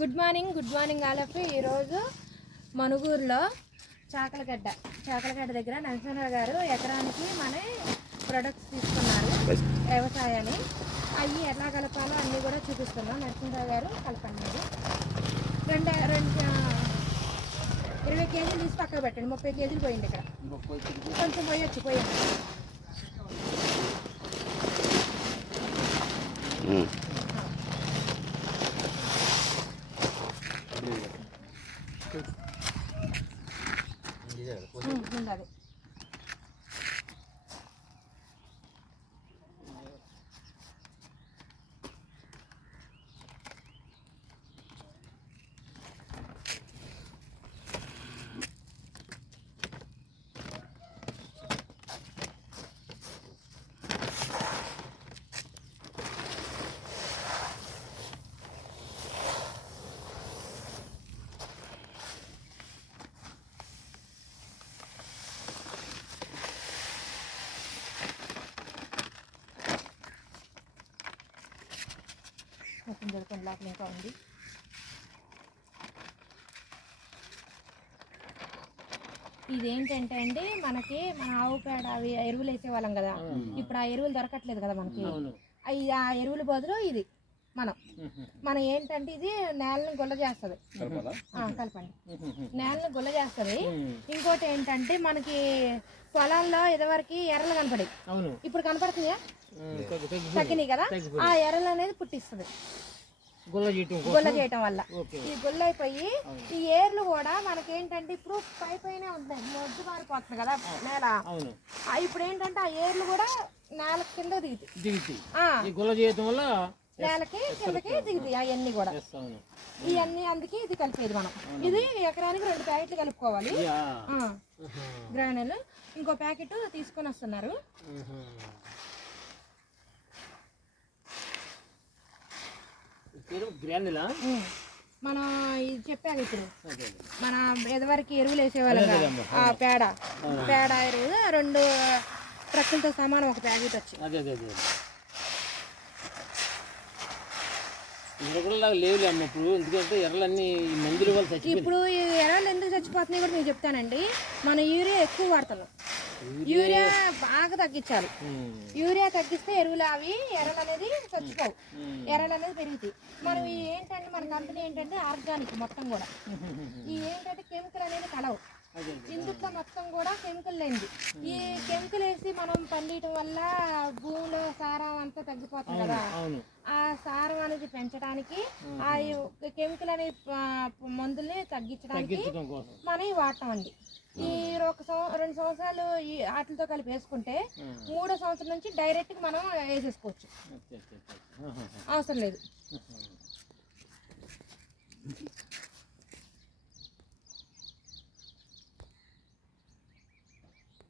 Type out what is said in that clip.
Good morning all of you. ఈరోజు మనుగూరులో చాకలగడ్డ దగ్గర నరసింహరావు గారు ఎకరానికి మన ప్రొడక్ట్స్ తీసుకున్నారు వ్యవసాయాన్ని. అవి ఎలా కలపాలో అన్నీ కూడా చూపిస్తున్నాం. నరసింహరావు గారు కలపండి. 20 కేజీలు తీసి పక్కకు పెట్టండి. 30 కేజీలు పోయింది. ఇక్కడ కొంచెం పోయండి. అది జరుపుకొని ఇంకా ఉంది. ఇదేంటంటే అండి, మనకి మన ఆవు పేడ అవి ఎరువులు వేసేవాళ్ళం కదా. ఇప్పుడు ఆ ఎరువులు దొరకట్లేదు కదా మనకి. ఆ ఎరువుల బదులు ఇది మనం ఏంటంటే ఇది నేలను గుల్ల చేస్తుంది. కలపండి. నేలను గుల్ల చేస్తుంది. ఇంకోటి ఏంటంటే మనకి పొలాల్లో ఇదివరకు ఎర్రలు కనపడి, ఇప్పుడు కనపడుతుందా? తగ్గినాయి కదా. ఆ ఎర్రలు అనేది పుట్టిస్తుంది గుల్ల చేయటం వల్ల. ఈ గుల్ల అయిపోయి ఈ ఏర్లు కూడా మనకేంటంటే ఇప్పుడు పైన ఉంటాయి, మొద్దు మారిపోతుంది కదా నేల. ఇప్పుడు ఏంటంటే ఆ ఏర్లు కూడా నేల కింద దిగుతాయి. గుల్ల చేయటం వల్ల నేలకి కిందకి దిగుతాయి అవన్నీ కూడా. ఇవన్నీ అందుకే ఇది కలిపేది మనం. ఇది ఎకరానికి 2 ప్యాకెట్లు కలుపుకోవాలి. గ్రానెలు ఇంకో ప్యాకెట్ తీసుకొని వస్తున్నారు. మనం ఇది చెప్పాక ఇప్పుడు మన ఎదవరికి ఎరువులు వేసేవాళ్ళం కదా. ఆ పేడ ఎరువు 2 ట్రక్కులతో సమానం ఒక ప్యాకెట్ వచ్చి. ఇప్పుడు ఈ ఎర్రలు ఎందుకు చచ్చిపోతున్నాయి కూడా నేను చెప్తానండి. మన యూరియా ఎక్కువ వాడుతున్నాం. యూరియా బాగా తగ్గించాలి. యూరియా తగ్గిస్తే ఎరువులు అవి ఎర్రలు అనేది చచ్చిపోవు, ఎర్రలు అనేది పెరుగుతాయి. మనం ఏంటంటే మన కంపెనీ ఏంటంటే ఆర్గానిక్ మొత్తం కూడా. ఈ ఏంటంటే కెమికల్ అనేది కలవు. ఇందులో మొత్తం కూడా కెమికల్ లేనిది. ఈ కెమికల్ వేసి మనం పండియటం వల్ల భూమిలో సారం అంతా తగ్గిపోతుంది కదా. ఆ సారం అనేది పెంచడానికి ఆ కెమికల్ అనే మందుల్ని తగ్గించడానికి మనం వాడటం అండి. ఈ 2 సంవత్సరాలు ఈ వాటితో కలిపి వేసుకుంటే 3వ సంవత్సరం నుంచి డైరెక్ట్గా మనం వేసేసుకోవచ్చు, అవసరం లేదు.